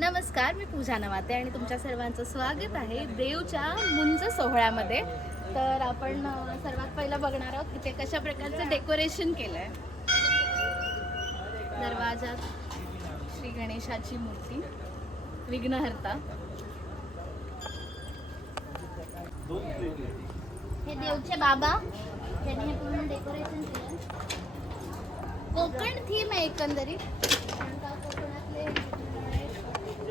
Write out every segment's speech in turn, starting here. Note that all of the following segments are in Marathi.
नमस्कार, मी पूजा नवाते आणि तुमच्या सर्वांचं स्वागत आहे देवच्या मुंज सोहळ्यामध्ये. तर आपण सर्वात पहिलं बघणार आहोत की ते कशा प्रकारचं डेकोरेशन केलं आहे. दरवाजात श्री गणेशाची मूर्ती, विघ्नहर्ता. हे देवचे बाबा, त्यांनी हे पूर्ण डेकोरेशन केलं. कोकण थीम आहे एकंदरीत. कोकणातले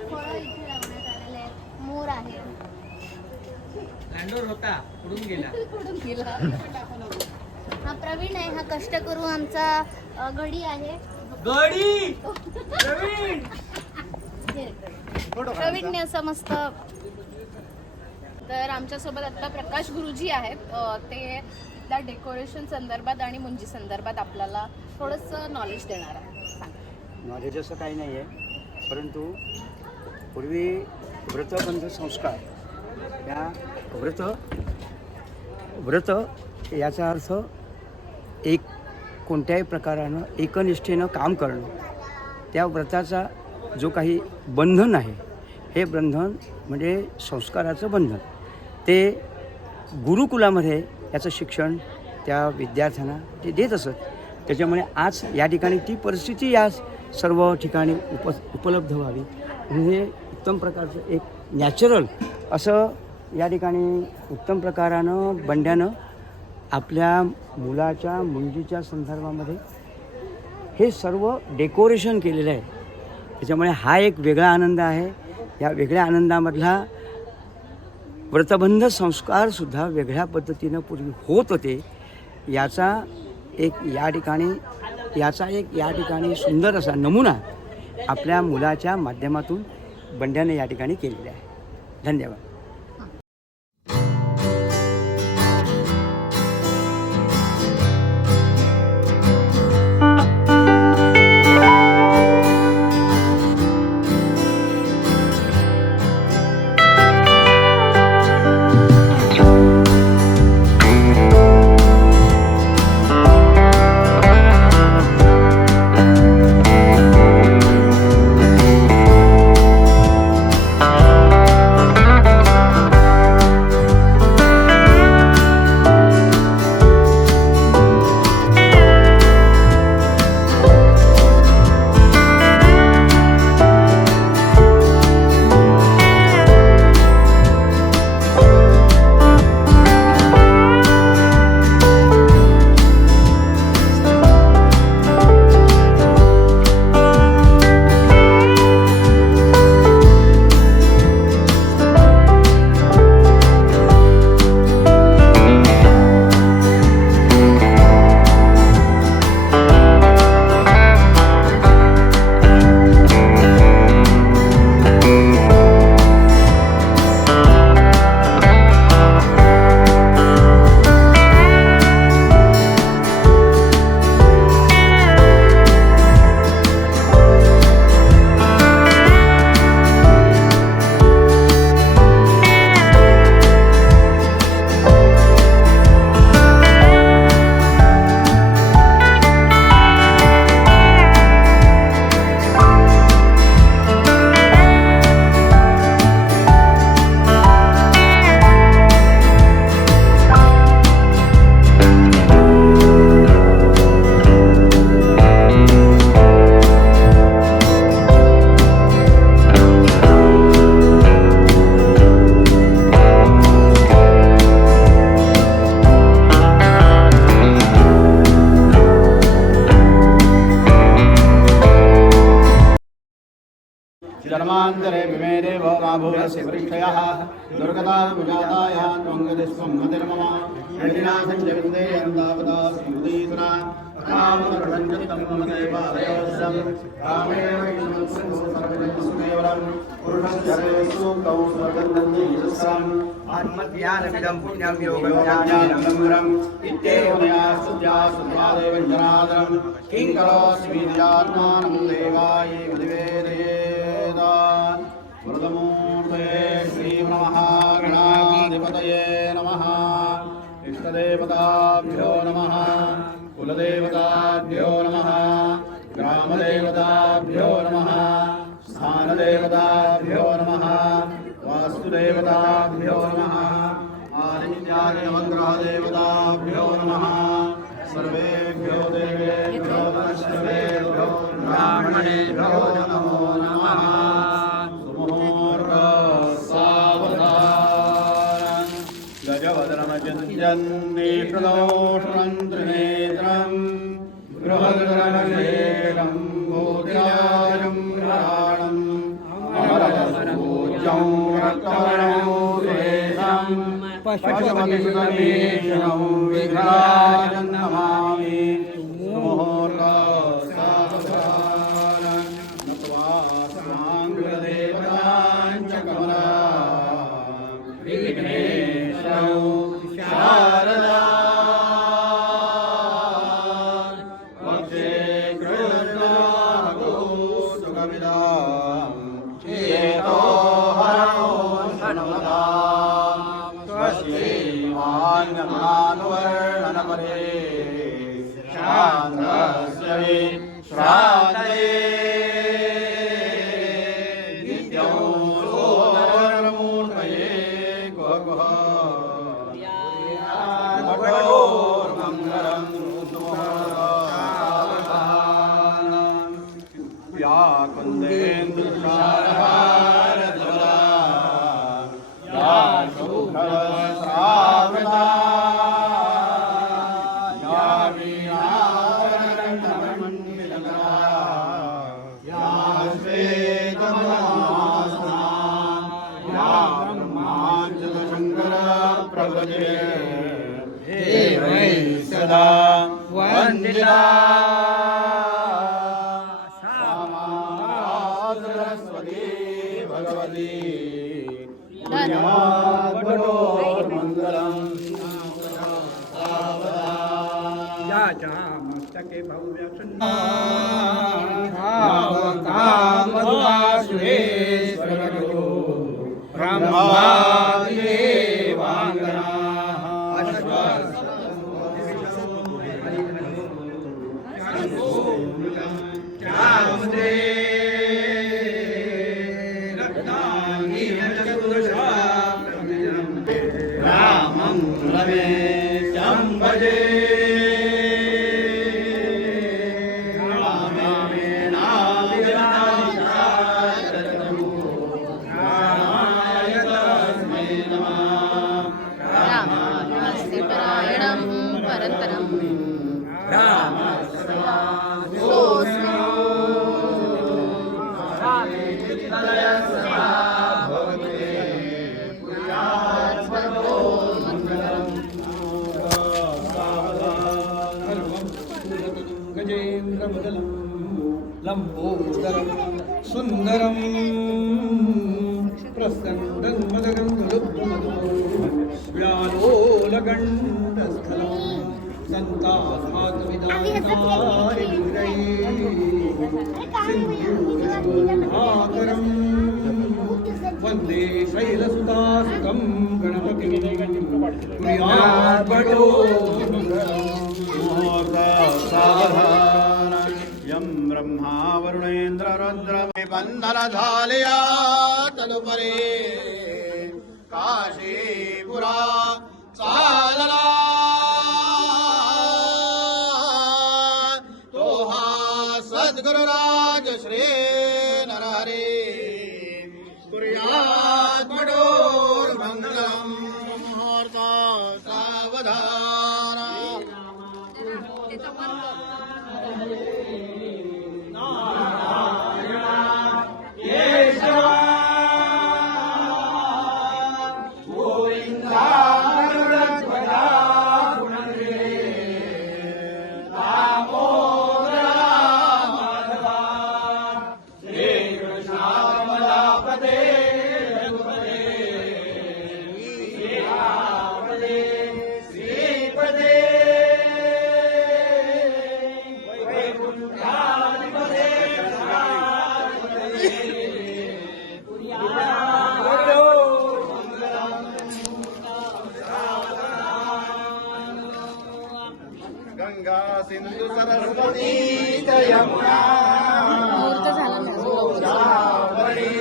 फळं इथे लावण्यात आलेले आहेत. मोर आहे. लँडोर होता, उडून गेला. उडून गेला. हा प्रवीण आहे, हा कष्ट करू आमचा गडी आहे. गडी प्रवीण प्रवीणने असं मस्त. तर आमच्यासोबत आता प्रकाश गुरुजी आहेत. ते त्या डेकोरेशन संदर्भात आणि मुंजी संदर्भात आपल्याला थोडंसं नॉलेज देणार आहे. सांगा. नॉलेज असं काही नाही आहे, परंतु पूर्वी व्रतबंध संस्कार या व्रत याचा अर्थ एक कोणत्याही प्रकारानं एकनिष्ठेनं काम करणं. त्या व्रताचा जो काही बंधन आहे, हे बंधन म्हणजे संस्काराचं बंधन. ते गुरुकुलामध्ये याचं शिक्षण त्या विद्यार्थ्यांना ते देत असत. त्याच्यामुळे आज या ठिकाणी ती परिस्थिती या सर्व ठिकाणी उपलब्ध व्हावी म्हणजे उत्तम प्रकारचं एक नॅचरल असं या ठिकाणी उत्तम प्रकारानं बंड्यानं आपल्या मुलाच्या मुंजीच्या संदर्भामध्ये हे सर्व डेकोरेशन केलेलं आहे. त्याच्यामुळे हा एक वेगळा आनंद आहे. या वेगळ्या आनंदामधला व्रतबंध संस्कारसुद्धा वेगळ्या पद्धतीनं पूर्वी होत होते. याचा एक या ठिकाणी सुंदर असा नमुना आपल्या मुलाच्या माध्यमातून बंड्याने या ठिकाणी केलेला आहे. धन्यवाद. जन्मान्तरे विमे देवो मा भूरस्य पृष्ठयः दुर्गता विजातायाः त्वङ्गदिष्वं मतिर्मम यदिनाथं जगन्दे यन्तावता श्रीयुधीसुना कामदर्शञ्चित्तं मम देवालयोऽस्यं कामेव ईश्वरं सर्वजनस्मेवरं पुरुषस्य सूक्तौ स्वगन्धन्ति यशस्रम् आत्मज्ञानमिदं पुण्यं योगज्ञानम् इत्येवमया शुद्ध्या शुद्ध्वादेवं जनादरं किं करोऽस्मि निजात्मानं देवाय विधिवेदयेदा वरदमूर्ते श्रीमहागणाधिपतये नमः इष्टदेवताभ्यो नमः कुलदेवताभ्यो नमः ग्रामदेवताभ्यो नमः स्थान धर्मदेवताभ्यो नमः वास्तुदेवताभ्यो नमः आदित्यादिनवग्रहदेवताभ्यो नमः सर्वेभ्यो देवेभ्यो वैष्णवेभ्यो ब्राह्मणेभ्यो नमो नमः सुमुहूर्त सावधान गजवदनमचिन्त्यन्नेत्रदोषणं त्रिनेत्रम् बृहद्रमशेषं भूतिराजं प्राणम् अमरपूज्यं रक्तवर्णं सुरेशं पशुपतिसुतमीशं विघ्नाजं नमामि मुहूर्तसावधानं नत्वा समाङ्गदेवतां च कमलां विघ्नेशौ शारदा सदा वंदिता सरस्वती भगवती मंगलम मस्तके भव्य रामं रमेशं भजे गजेन्द्रमदलं लम्बोदरं सुन्दरं प्रसन्नं मदगं व्यालोलगण्डस्थलं सन्तापातविदानाकरं वन्दे शैलसुतासुतं गणपतिं प्रियार्पणो सावधान यं ब्रह्मा वरुणेन्द्र रुद्र बंधन झालिया तदुपरी काशीपुरा चालला तो हा सद्गुरुराज श्री नरहरी कुर्यात् मंगलम मुहूर्ता सावधान गंगा सिंधु सरस्वती च यमुना गोदावरी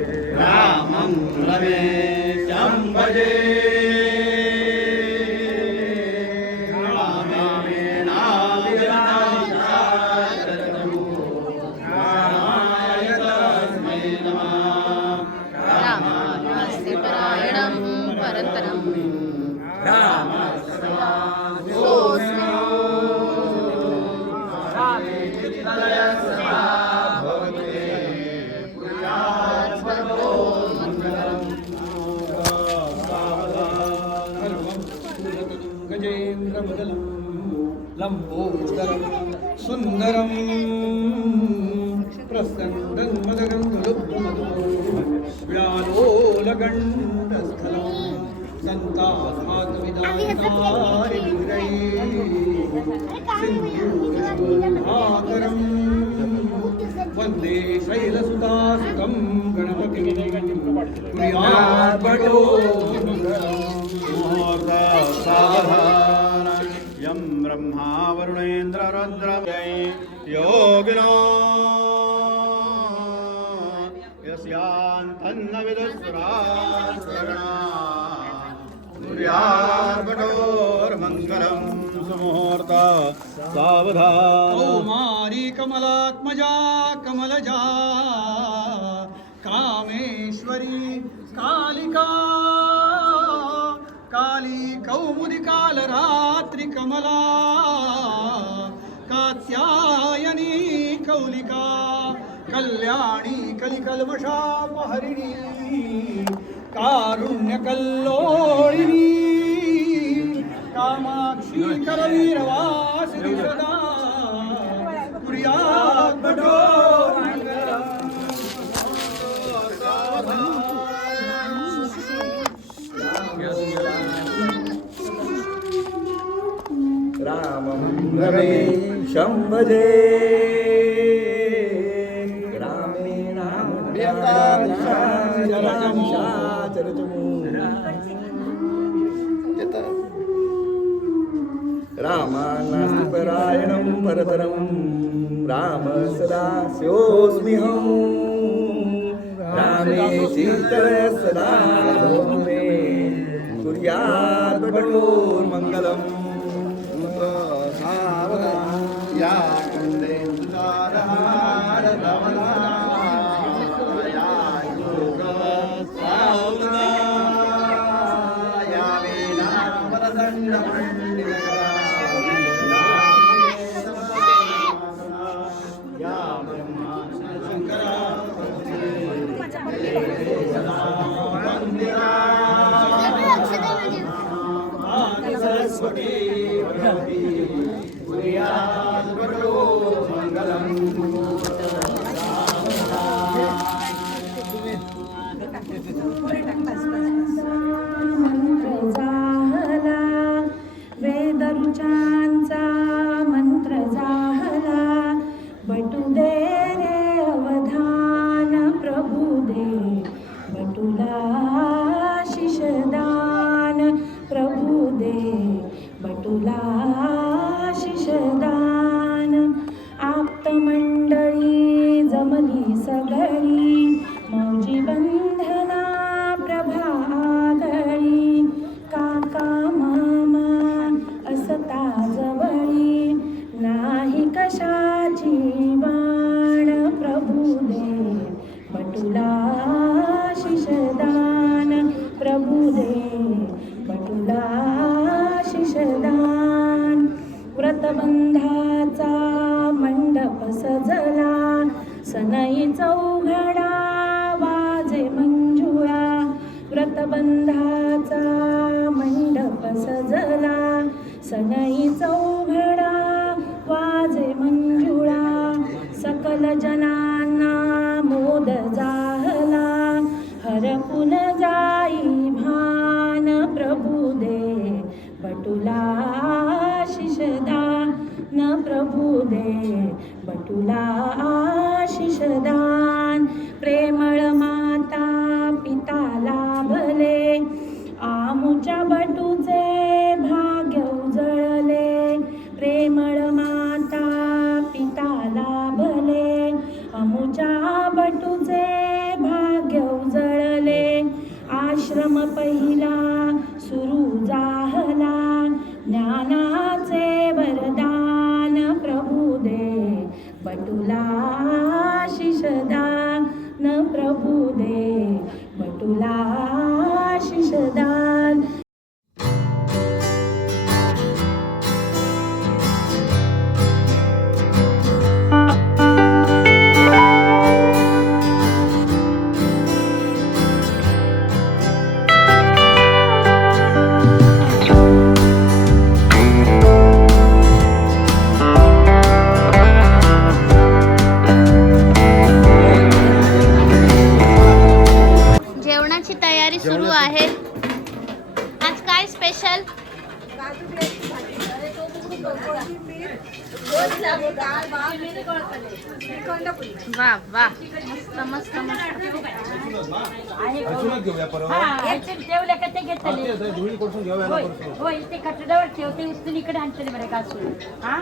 रामं रमेशं भजे रामास्ति परायणं परन्तरं गजेन्द्रमदलं लम्बोदरं सुन्दरं प्रसन्नं व्यालोलगण्डस्थलं सन्तापातविदाकारं वन्दे शैलसुतासुतं गणपतिं प्रियाभटो सावधान यं ब्रह्मा वरुणेन्द्र रुद्रं योगिनो यस्यान्तन्न विदुस्सुराश्रवणा सूर्यार्भटोर्मङ्गलं सुमुहूर्त सावधान कौमारी कमलात्मजा कमलजा कामेश्वरी कालिका काली कौमुदी कालरात्रि कमला कात्यायनी कौलिका कल्याणी कलिकल्मषापहरिणी कारुण्यकल्लोळिनी कामाक्षी करवीरवासिनी सदा प्रियाभटो रामं रमेशं भजे रामेण रामानास्ति परायणं परतरं राम सदा स्योऽस्म्यहं रामे चित्तय सदा भूमे सूर्याद्भटोर्मङ्गलम् या कुन्देन्दुदारहार धवला या योगसावला या वीणावरदण्डमण्डितकरा या ब्रह्मा शङ्करा सरस्वती वेदरुचांचा मंत्र जाहला बटू दे रे अवधान प्रभू दे बटूला शिषदान प्रभू दे बटूला शिषदान आप्तमंडळी जमली सगळी मौजी बंधना प्रभा आगळी काका मामा असता जवळी नाही कशाची वाण प्रभू दे बटूला शिषदान प्रभू दे बटूला शिषदान व्रतबंधाचा मंडप सजला सनई चौघडा वाजे मंजुळा व्रतबंधाचा मंडप सजला सनई चौघडा वाजे मंजुळा सकल जनांना मोद जाहला हरपून जाई भान प्रभू दे बटूला शिषदान प्रभू दे बटूला शिषदान प्रेमळ माता पिता लाभले आमुच्या बटूचे भाग्य उजळले प्रेमळ माता पिता लाभले आमुच्या बटूचे भाग्य आश्रम पहिला सुरू जाहला, ज्ञानाचे वरदान प्रभू दे, बटुला शिषदान प्रभू दे, बटुला शिषदान. जेवणाची तयारी सुरू आहे. आज काय स्पेशल? वा वा, मस्त मस्त मस्त. ते कटडावर ठेवते उचलून इकडे आणते बरं का हा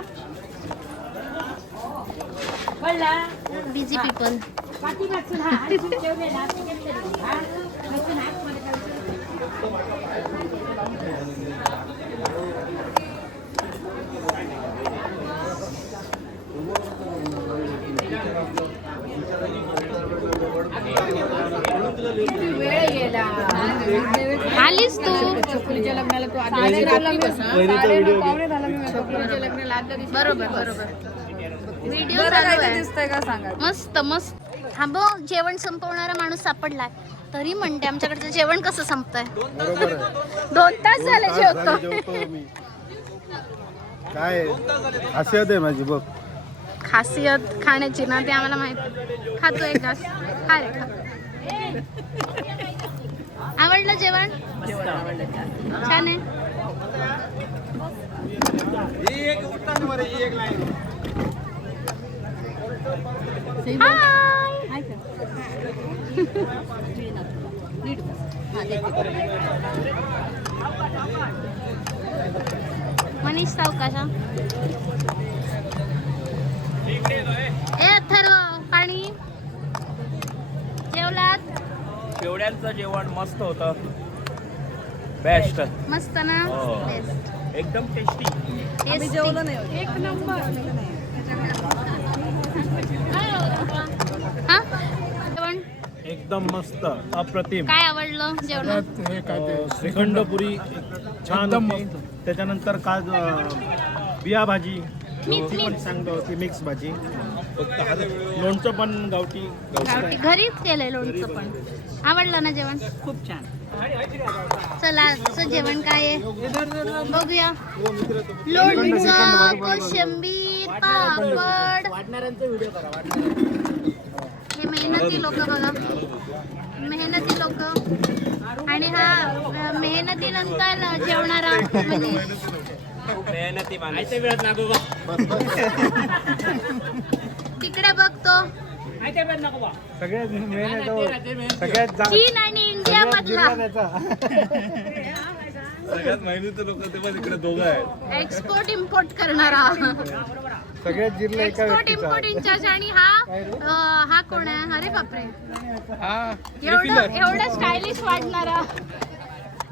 कळला बिझी पीपल. पाठी वाचून हा ठेवलेला ते घेतलेलं हा नसून आतमध्ये करायचं. आलीस तू? बरोबर बरोबर. व्हिडिओ मस्त मस्त. हा बघ, जेवण संपवणारा माणूस सापडलाय. तरी म्हणते आमच्याकडचं जेवण कसं संपतंय. 2 तास झाले जेवतो. काय खासियत आहे माझी बघ. खासियत खाण्याची ना, ते आम्हाला माहित. खातो एक घास. खा रे खा. आवडलं जेवण? छान आहे. हाय. मनीष सावकाशा. ए अथर्व, पाणी. जेवलात? शेवड्यांचं जेवण मस्त होतं. बेस्ट. मस्त ना? हो. बेस्ट. एकदम टेस्टी. आम्ही जेवलो नाही. एक नंबर. हा? जेवण एकदम मस्त अप्रतिम. काय आवडलं जेवणात? श्रीखंड पुरी छान होती. त्याच्यानंतर काल बिया भाजी ती पण चांगली होती. मिक्स भाजी. लोणचं पण गावठी. घरीच केलंय लोणचं पण. आवडलं ना जेवण? खूप छान. चला, आजचं जेवण काय आहे बघूया. लोणचं, कोशिंबीर, पापड. हे मेहनती लोक बघा, मेहनती लोक. आणि हा मेहनतीनंतर जेवणारा मनीष. तिकडे बघतो. चीन आणि इंडिया मधला सगळ्यात मेहनती लोक तेव्हा तिकडे दोघं आहेत. एक्सपोर्ट इम्पोर्ट करणारा. Export import in charge. आणि हा कोण आहे? अरे बापरे, एवढं स्टायलिश वाटणारा.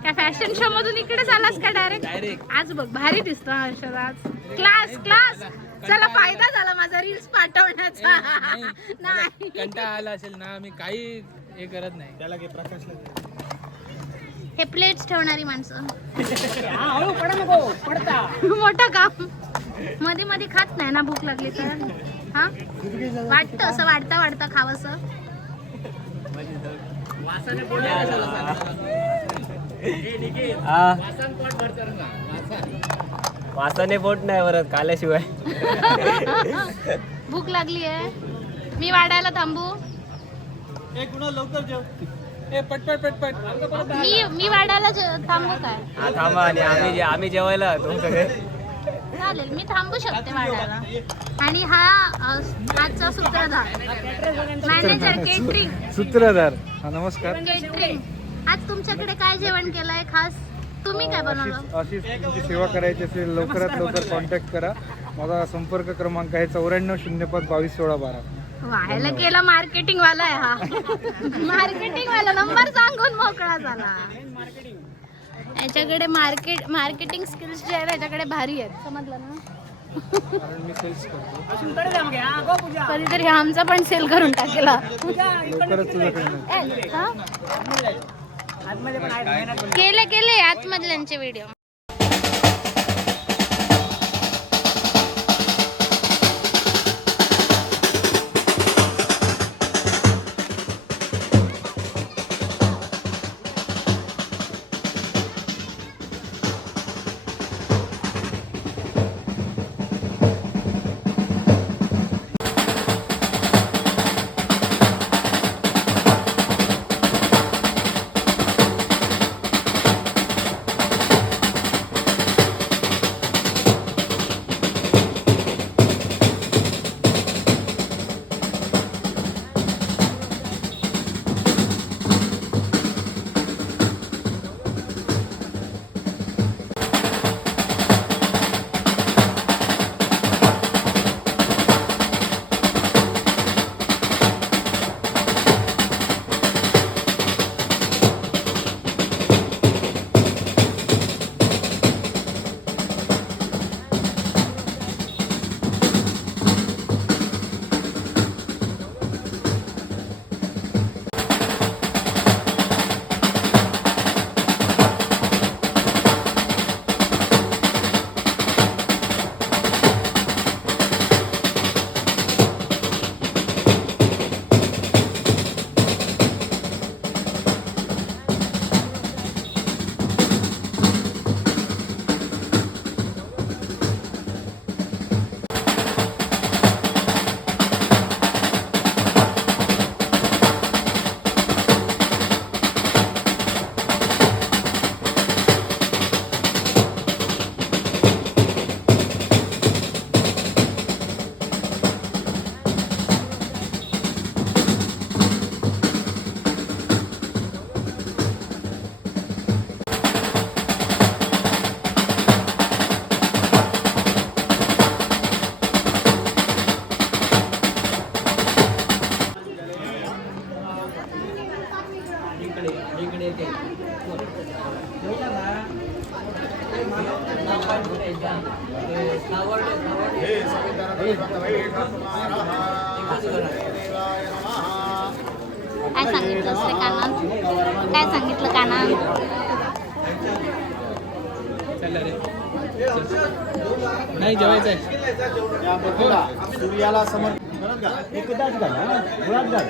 काय फॅशन शो मधून इकडे आलास का डायरेक्ट? आज बघ भारी दिसतो हर्षद आज. Class class. चला, फायदा झाला माझा रील्स पाठवण्याचा. नाही कंटाळा आला असेल ना, आम्ही काही हे करत नाही. त्याला काही प्रकाश हे प्लेट्स ठेवणारी माणसं. हळू पडा नको पडता. मोठं काम. मध्ये मध्ये खात नाही ना, भूक लागली तर. हा, वाटतं असं वाढता वाढता खावंसं. वासाने पोट नाही भरत खाल्याशिवाय. भूक लागली आहे. मी वाढायला थांबू? लवकर जेव. पटपट पटपट. मी वाढायला थांबू काय? हा थांबा. आणि आम्ही जेवायला होतो सगळे. चालेल, मी थांबू शकते वाढायला. आणि हा आजचा सूत्रधार, मॅनेजर केटरिंग. सूत्रधार. नमस्कार. केटरिंग. आज तुमच्याकडे काय जेवण केलंय खास? तुम्ही काय बनवलं? अशीच तुमची सेवा करायची असेल लवकरात लवकर कॉन्टॅक्ट करा. माझा संपर्क क्रमांक आहे 9405 221612. व्हायला केला मार्केटिंग वाला आहे हा. मार्केटिंग वाला नंबर सांगून मोकळा झाला. याच्याकडे मार्केटिंग स्किल्स जे आहेत याच्याकडे भारी आहेत, समजलं ना. मी सेल्स करतो. कधीतरी आमचा पण सेल करून टाकेला. लवकरच तुझ्याकडे हा? केले आतमधल्यांचे व्हिडिओ. काय सांगितलं असते कानात? काय सांगितलं कानात? नाही जेवायचंय. सूर्याला समर्पित एकदाच घाला, मुळात घाल.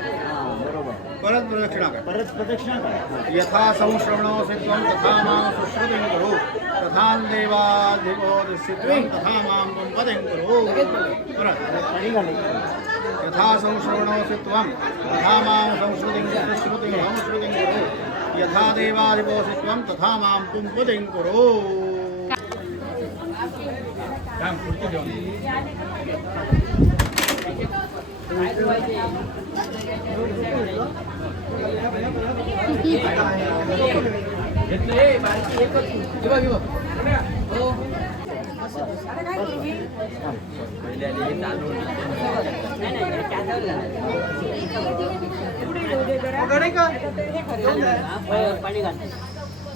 परत प्रदक्षिणा करा. यथा संश्रवणोऽसि त्वं तथा मां सुश्रुतिं कुरु. तथान् देवाधिपोऽसि त्वं तथा मां पदं कुरु. परत यथा संश्रवणोऽसि त्वं तथा मां संश्रुतिं कुरु. यथा देवाधिपोऽसि त्वं तथा मां पदं कुरु. काम पुढची घेऊन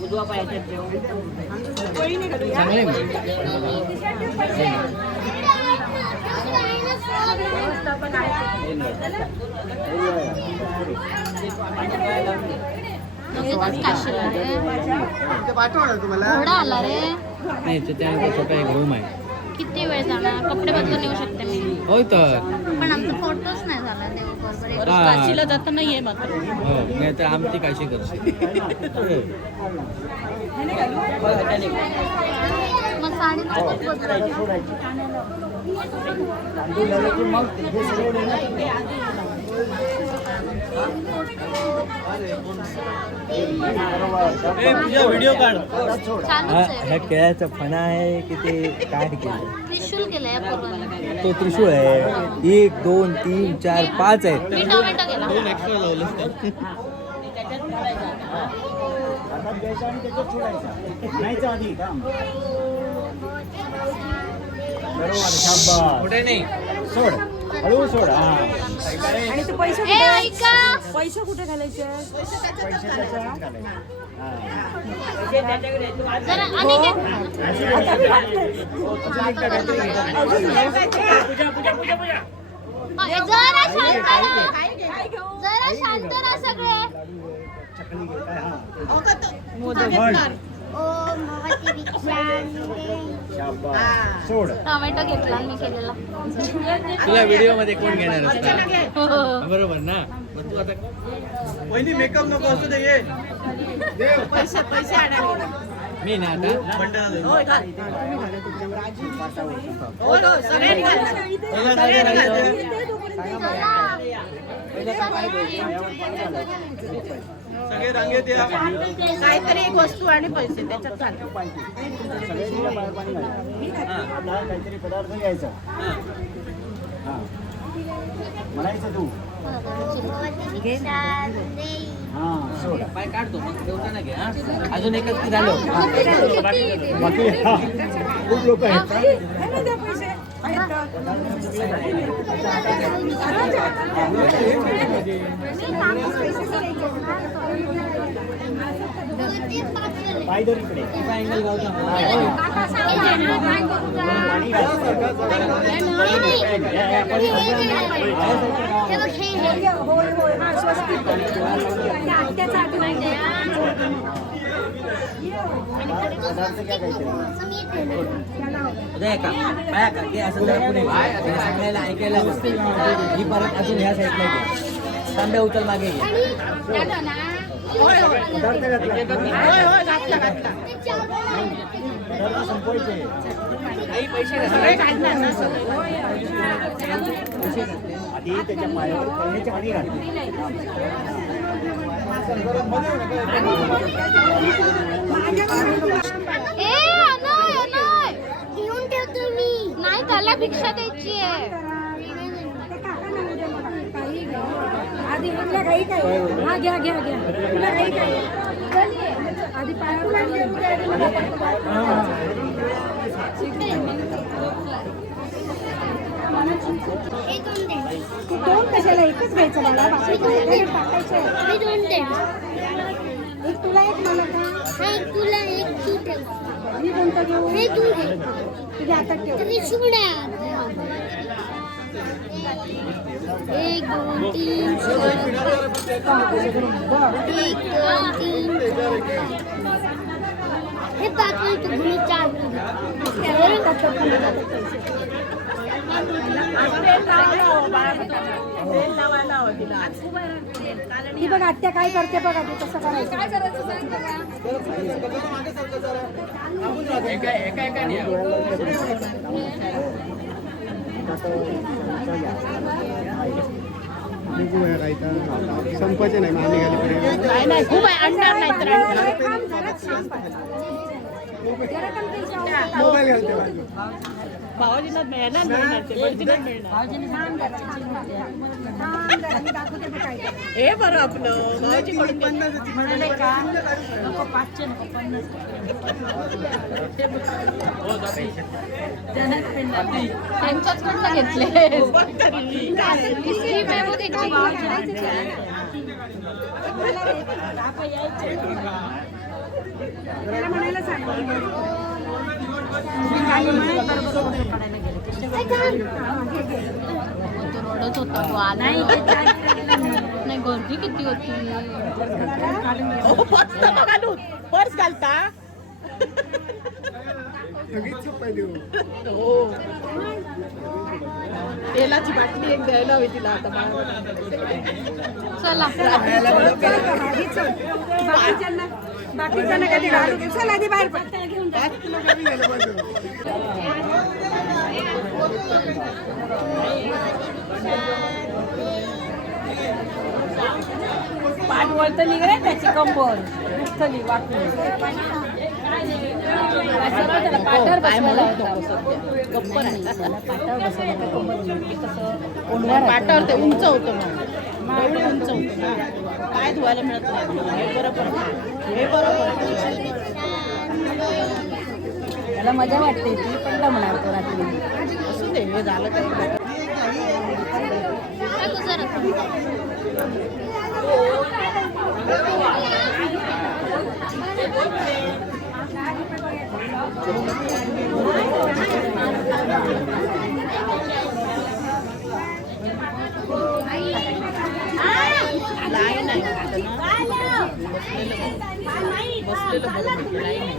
उजवा पायाच्या ठेव. घोडा आला रे. नाही छोटा एक रूम आहे. किती वेळ जाणार? कपडे बदलून येऊ शकते मी. होय तर पण आमचा फोटोच नाही झाला देवाबरोबर. काशीला जाता नाहीये मात्र. हो नाही तर आमची काशी करशील. मग साडी व्हिडिओ काढ. चालूच केळ्याचा फणा आहे की ते काय केलं? त्रिशूल केलंय पूर्वाने. तो त्रिशूळ आहे. 1 2 3 4 5 आहेत. मी टोमॅटो केला. एक्स्ट्रा लावलंस तर कुठे नाही सोड. हळू सोड हा आणि ते पैसे ए ऐका पैसे कुठे घालायचे जरा अनिकेत जरा शांत राहा. जरा शांत राहा सगळे. सोड टोमॅटो घेतला मी केलेला. तुला व्हिडिओ मध्ये कोण घेणार असता बरोबर ना मग तू आता पहिली मेकअप नको असू दे ये मी ना आता सगळे रांगेत या. काहीतरी एक वस्तू आणि पैसे त्याच्यात घाल. काहीतरी पदार्थ घ्यायचा हा म्हणायचं तू हा सोड पाय काढतो मग ठेवताना घे हा अजून एकच की झालं बाकी हा खूप लोक आहेत पायदर इकडे अँगल गावचा का पाया का ते असं जरा पुढे सांगायला ऐकायला बसते ही परत अजून ह्या साईडला घे तांब्या उचल मागे घे संपवायचे आधी त्याच्या पायावर पाण्याच्या पाणी ए अनय अनय घेऊन ठेवतो मी. नाही त्याला भिक्षा द्यायची आहे. आधी कुठल्या काही काय हा घ्या घ्या घ्या कुठल्या काही काय आधी पायावर तू दोन कशाला एकच घ्यायचं मला टाकायचं एक तुला एक मला का तुला एक तू ठेव. मी कोणतं घेऊ हे तू घे. तुझ्या हातात ठेव त्रिशूळ्या. 1 2 3 हे पाच तू घे 4 ती बघ आत्या काय करते बघा तू कसं करायचं काय करायचं संपायचे नाही मग आम्ही नाही नाही खूप आहे आणणार नाही तर मोबाईल घालते भावाजीला मिळणार मिळणार ते बहिणीला मिळणार हे बरं आपलं भावाजी कडून म्हणाले का नको 500 नको 50 त्यांच्याचकडनं घेतले. म्हणायला सांग रडत होता तो आला नाही. गर्दी किती होती. पर्स घालता तेलाची बाटली एक द्यायला हवी तिला आता चला बाकीच्यांना कधी घालू दे. चल आधी बाहेर पड. पाठ वळतं निघाले त्याची कंबर चली वाटली पाठावर बसवायला गप्पर आहे पाठावर बसवायला कंबर पाठावर ते उंच होतं मग एवढं उंच होतं ना काय धुवायला मिळत नाही हे बरोबर हे बरोबर त्याला मजा वाटते ती पण म्हणणार तो रात्री असू दे हे झालं तर लाईन आहे बसलेलं बरोबर लाईन आहे.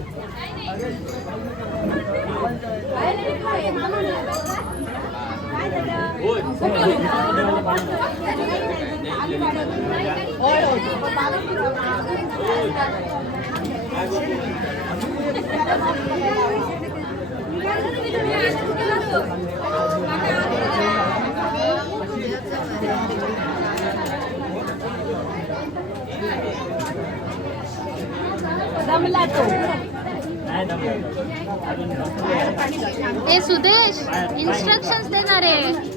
ए सुदेश इन्स्ट्रक्शन्स देणार आहे.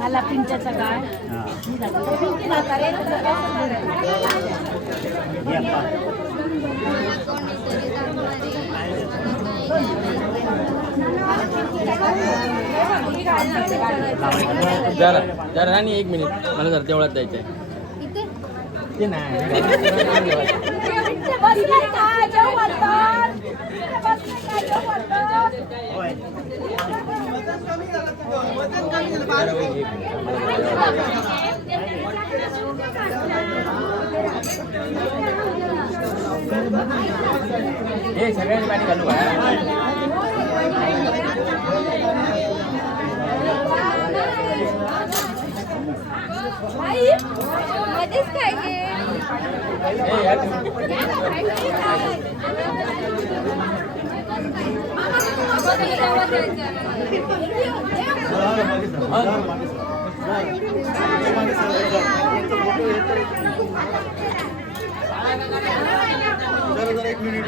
झाला पिंच्याचा काळ जरा जरा राणी 1 मिनिट मला जरा तेवढ्यात जायचं आहे. ते नाही हे सगळ्यांनी पाणी घालू मध्येच काय घे. जरा 1 मिनिट.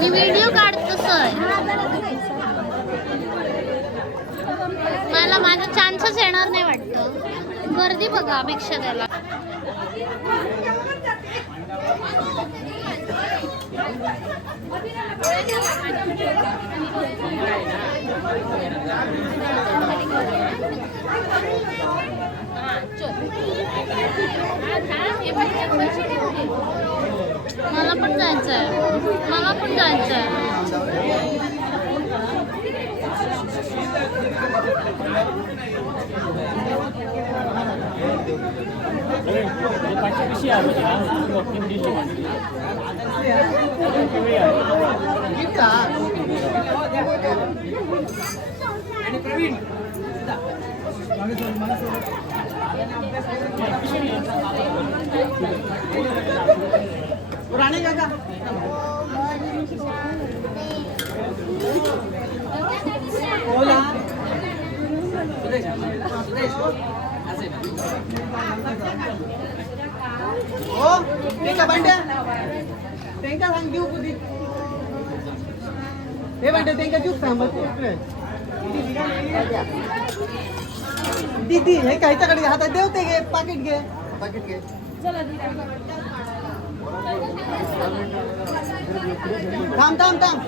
मी व्हिडिओ काढतो सर. मला माझा चान्सच येणार नाही वाटतं. गर्दी बघा भिक्षा द्यायला. मला पण जायचं आहे. मला पण जायचं आहे. राणे काका हो टेका बंड्या टेका सांग देऊ कुठे हे बंड्या टेका देऊ सांग दीदी हे काहीच्याकडे हातात देवते घे पाकिट घे थांब थांब थांब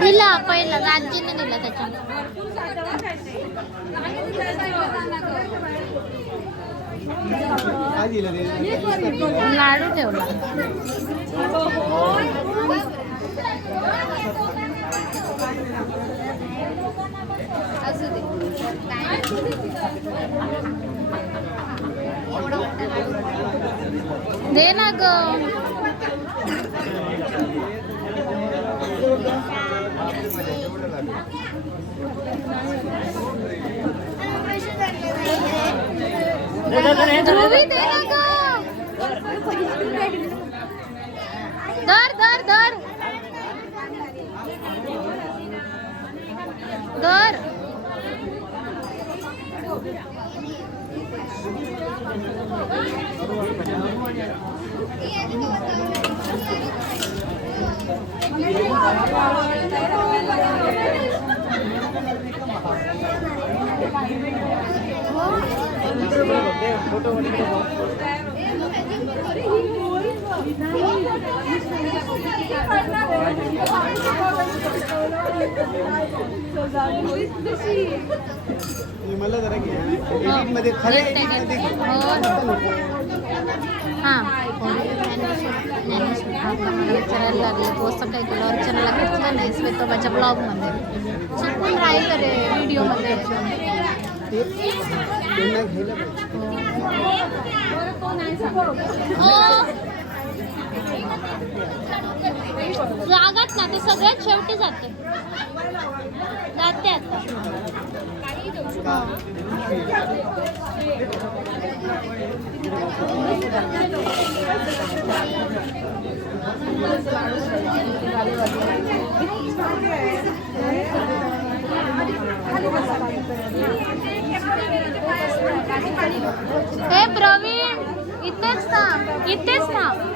दिला पहिला आजीने दिला त्याच्या. लाडू ठेवला. असू दे. दे ना ग. ध्रुवी दे ना ग. धर धर धर धर. मला जरा घ्या मध्ये खरे हां विचारायला लागले तो असं काही तुला अर्चनाला घेतलं नाही श्वेतोबाच्या ब्लॉगमध्ये चुकून राहिलं रे व्हिडिओमध्ये. जागात ना ते सगळ्यात शेवटी जाते आता. हे प्रवीण इथेच थांब इथेच थांब.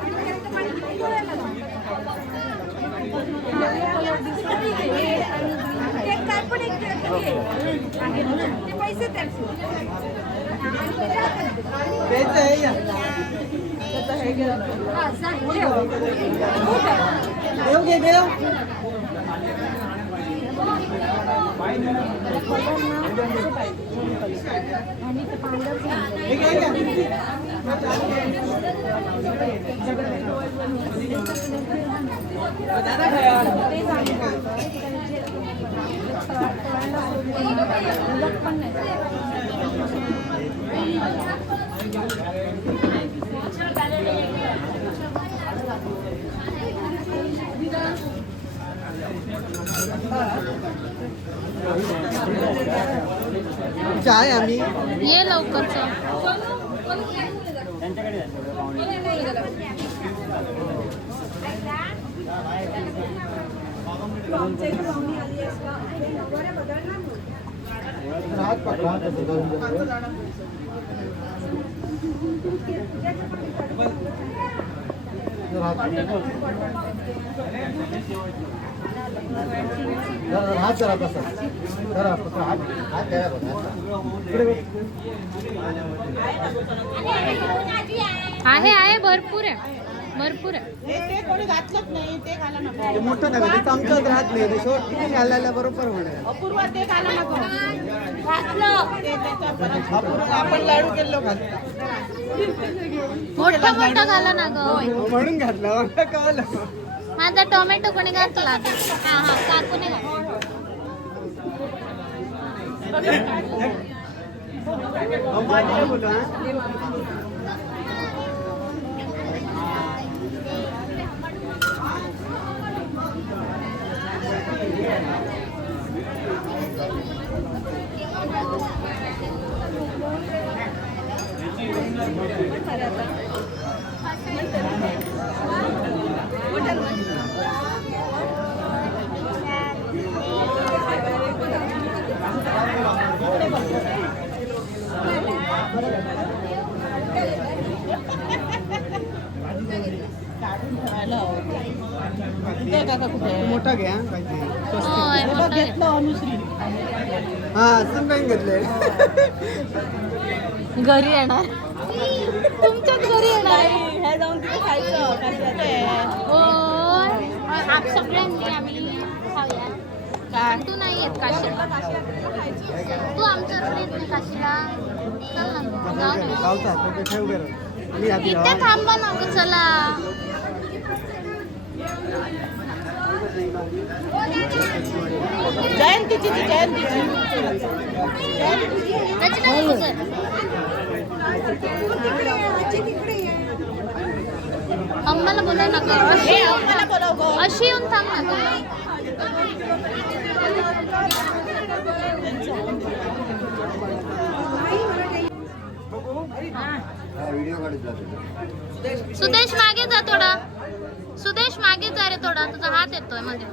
चाय आम्ही ये लवकर चल. हात जरा बसा जरा हात द्या आहे भरपूर आहे भरपूर आहे. ते कोणी घातलंच नाही ते घाला नको. मोठं नका ते आमच्यात राहत नाही शेवट किती घालायला बरोबर होणार. अपूर्वा ते घाला नको. आपण लाडू केलो घालतो मोठं मोठं घाला ना ग. म्हणून घातलं मला कळलं. माझा टोमॅटो कोणी घातला. हा हा काकूने घातला. मोठा घ्या होय, मोठं आहे. घेतलं अनुश्री. हा समजावून घेतले. घरी येणार तुमच्याच घरी येणार. हे जाऊन तिथे खायचं होय आप सगळ्यांनी आम्ही खाऊया. तू नाही येत काशीला. तू आमच्याकडे येत नाही काशीला. चल ना जाऊन येऊ. गावचा ठेव बरं. इथे थांबा ना गं, चला. जयंतीची रचना नको कर. अम्माला बोलाव नका. मला बोलव गं. अशी येऊन थांब ना. सुदेश मागे जा थोडा. सुदेश मागे जा रे थोडा. तुझा हात येतोय मध्ये.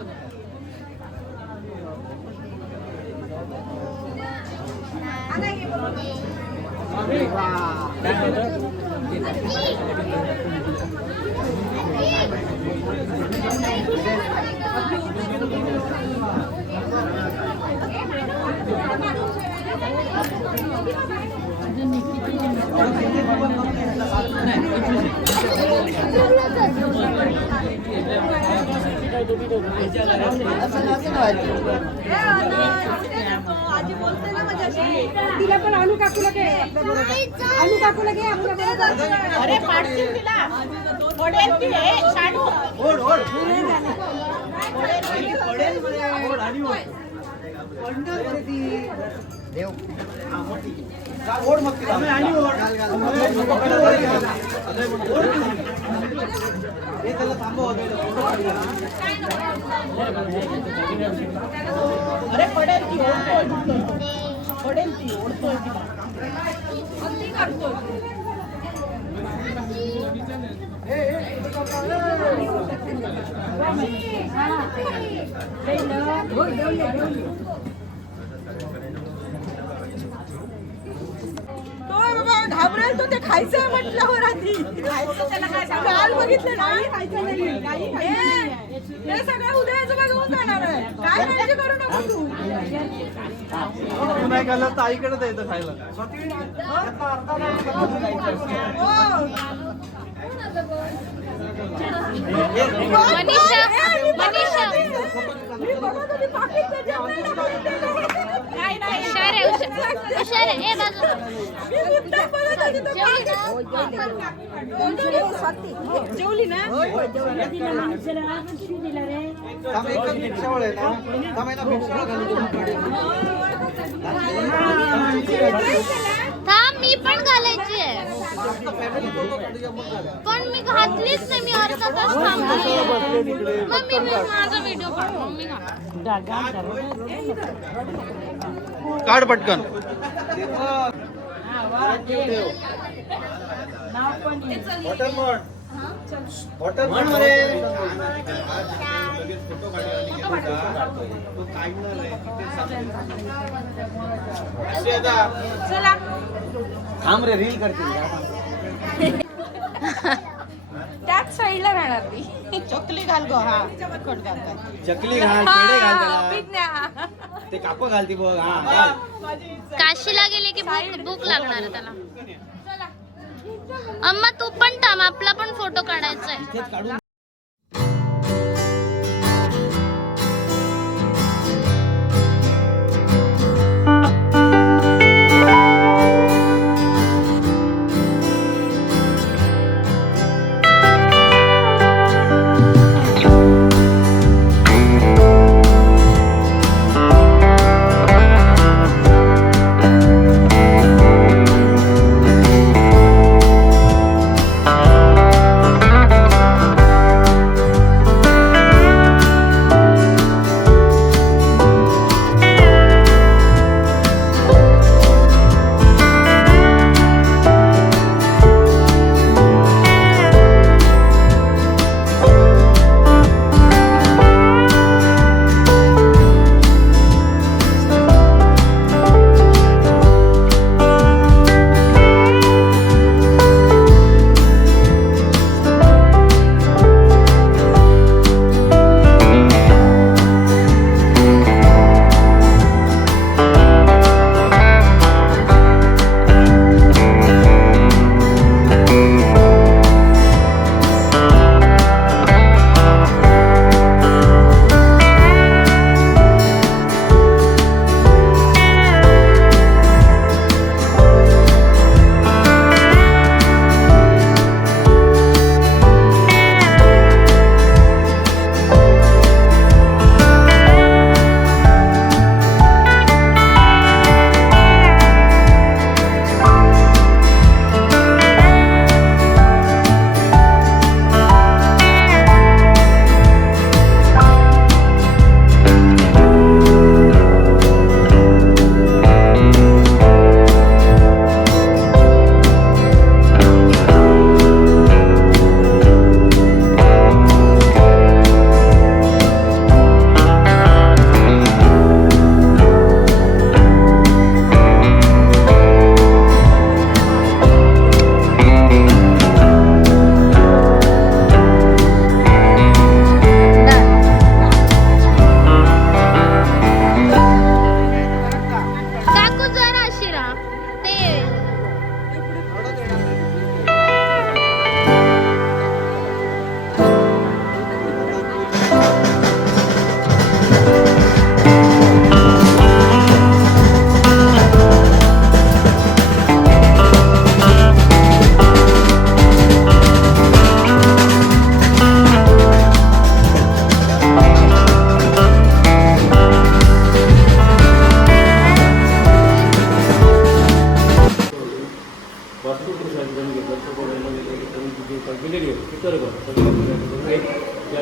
तिला पण अनु काकूला घे. अनु काकूला घे आपल्या. अरे पाडशील तिला. पडेल ती हे शाणू. अरे पडेल ती ओढतोय. पडेल ती ओढतोय तिला. घाबरेल तो ते खायचंय म्हटल्यावर आधी काल बघितलं ना हे सगळं उद्याचं बघून जाणार आहे. काय काळजी करू नको तू. नाही खाल्लं तर आईकडे द्यायचं खायला. मनीषा मनीषा हुशार आहे हुशार आहे. ए बाजूला जेवली ना. थांब मी पण घालायची आहे. पण मी घातलीच नाही. मी अर्धा तास थांबली. मग मी माझा व्हिडिओ काढ. मी काढ पटकन. थांब रे रील करते. त्याच साईडला राहणार ती. चकली घाल गो. हा तिखट घाल. चकली घाल, पेढे घाल त्याला. ते काप घालती बघ. हा घाल. काशीला गेले की भूक लागणार आहे त्याला. अम्मा तू पण थांब. आपला पण फोटो काढायचा आहे. इथेच काढून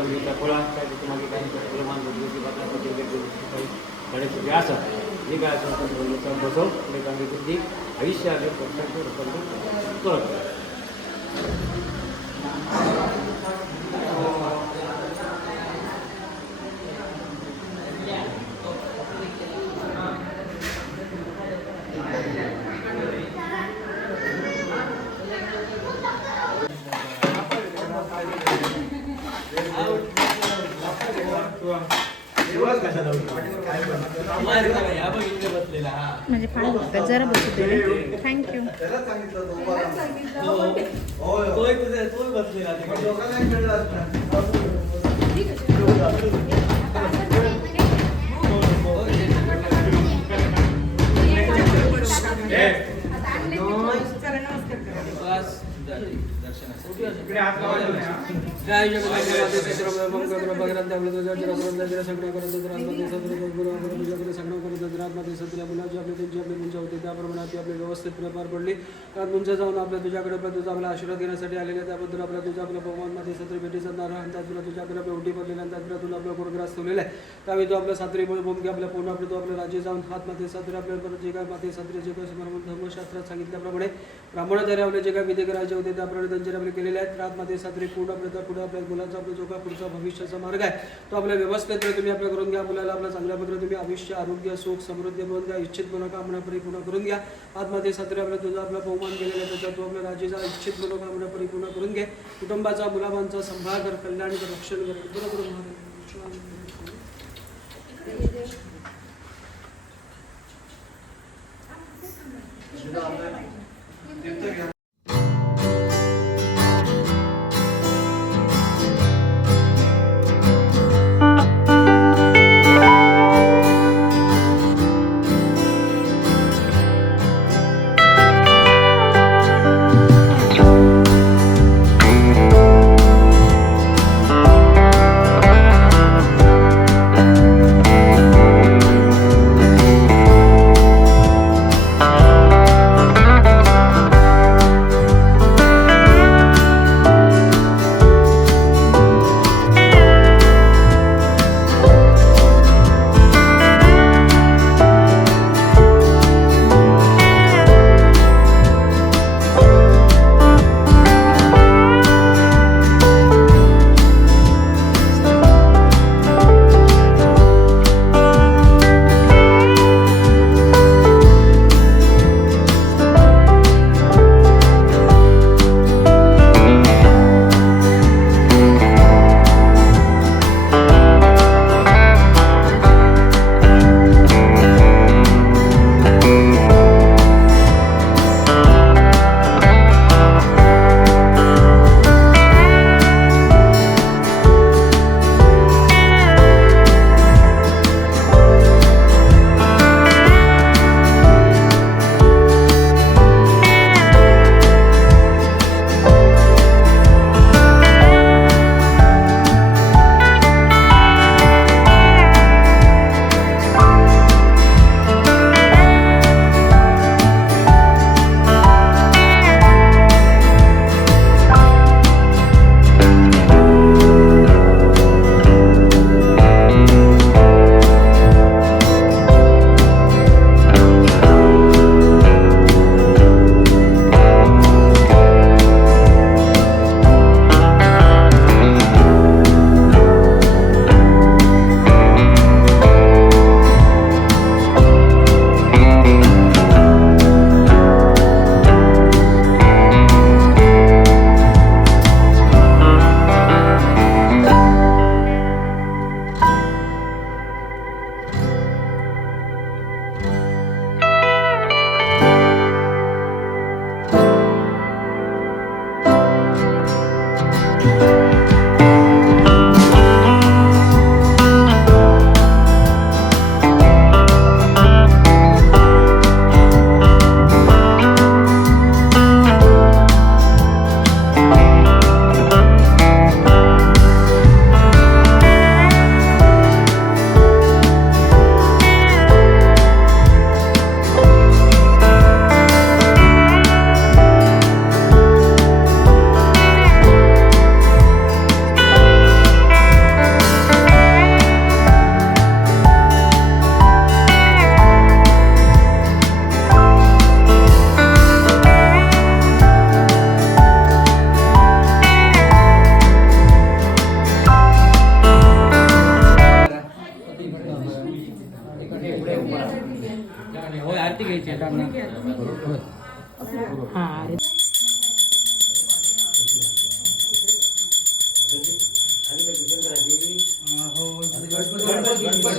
घेतला फळा काय त्याच्या मागे काही प्रमाण भगवती काही असं जे काय असं बसव पुढे काम ती आयुष्य आले करत म्हणजे पाय दुखतात जरा बसू दे थँक्यू त्याप्रमाणे व्यवस्थित पार पडली कारण तुमच्या जाऊन आपल्या तुझ्याकडे तुझा आपला आशीर्वाद घेण्यासाठी आलेले त्याबद्दल आपला तुझ्या आपल्या भगवानमध्ये सत्र भेटीचा नारायण तुला तुझ्याकडे आपल्या उठी पडलेल्या त्यात तुला आपल्या गुणग्रास ठेवलेला आहे त्यावेळी तो आपल्या सात्री भूमिका आपल्या पूर्ण आपल्या तो आपल्या राज्य जाऊन हातमध्ये सात्री आपल्याला जे काय माते सात्री जे काही धर्मशास्त्रात सांगितल्याप्रमाणे ब्राह्मणाचार्य आपले जे काय विधी करायचे होते त्याप्रमाणे त्यांचे आपले केलेले आहेत रातमध्ये सात्री पूर्ण आपल्या पुढे आपल्या मुलाचा आपला जो काय पुढचा भविष्याचा मार्ग आहे तो आपल्या व्यवस्थित तुम्ही आपल्या करून घ्या मुलाला आपल्या चांगल्या प्रकारे तुम्ही आयुष्य आरोग्य सुख समृद्धी बनवून घ्या इच्छित मनोकामना परिपूर्ण करून घ्या आतमध्ये सात्री आपल्या तुझा आपला बहुमान केलेला आहे त्याच्यात तू आपल्या राज्याचा इच्छित मनोकामना परिपूर्ण करून घे कुटुंबाचा मुलाबांचा सांभाळ कर कल्याण कर रक्षण कर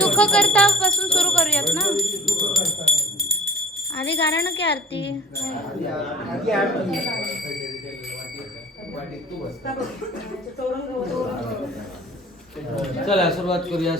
सुख करता पासून सुरू करूयात ना. आधी गाणं की आरती. चला सुरुवात करूया.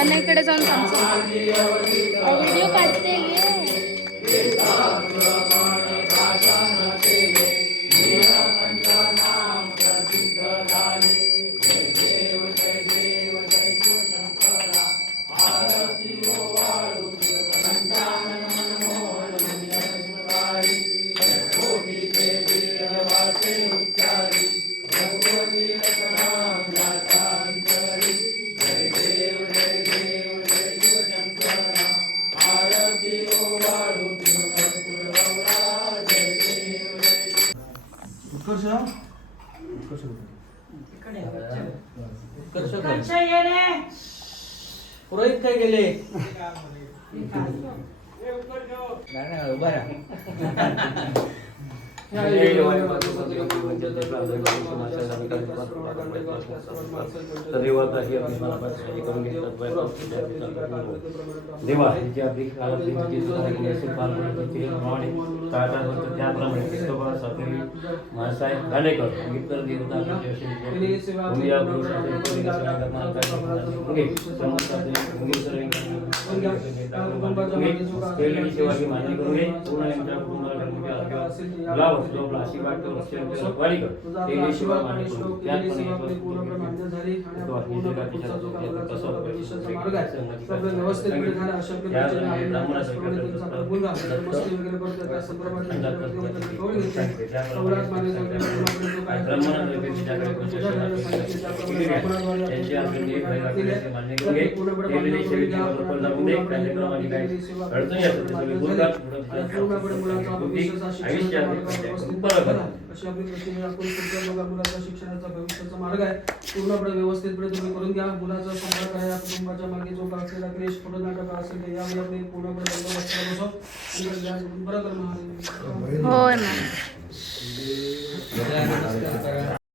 अनेकडे जाऊन व्हिडिओ काढते पुरोहित काय गेले? उभा राहा. देवा हिची आपली त्याप्रमाणे क्रिस्तोबा साखरी मासाहेब घाणेकर इतर देवता शिवाजी मान्य करून घे पूर्ण आशीर्वाद शिवाय मान्य करून अशी आपली दृष्टीने आपण पुढच्या मुलाचा शिक्षणाचा भविष्याचा मार्ग आहे पूर्णपणे व्यवस्थितपणे तुम्ही करून घ्या. मुलाचा संपर्क आहे कुटुंबाच्या मागे जो असलेला क्लेश पुढे नाटक असेल ते यावेळी आपली पूर्णपणे बसो आणि बरोबर.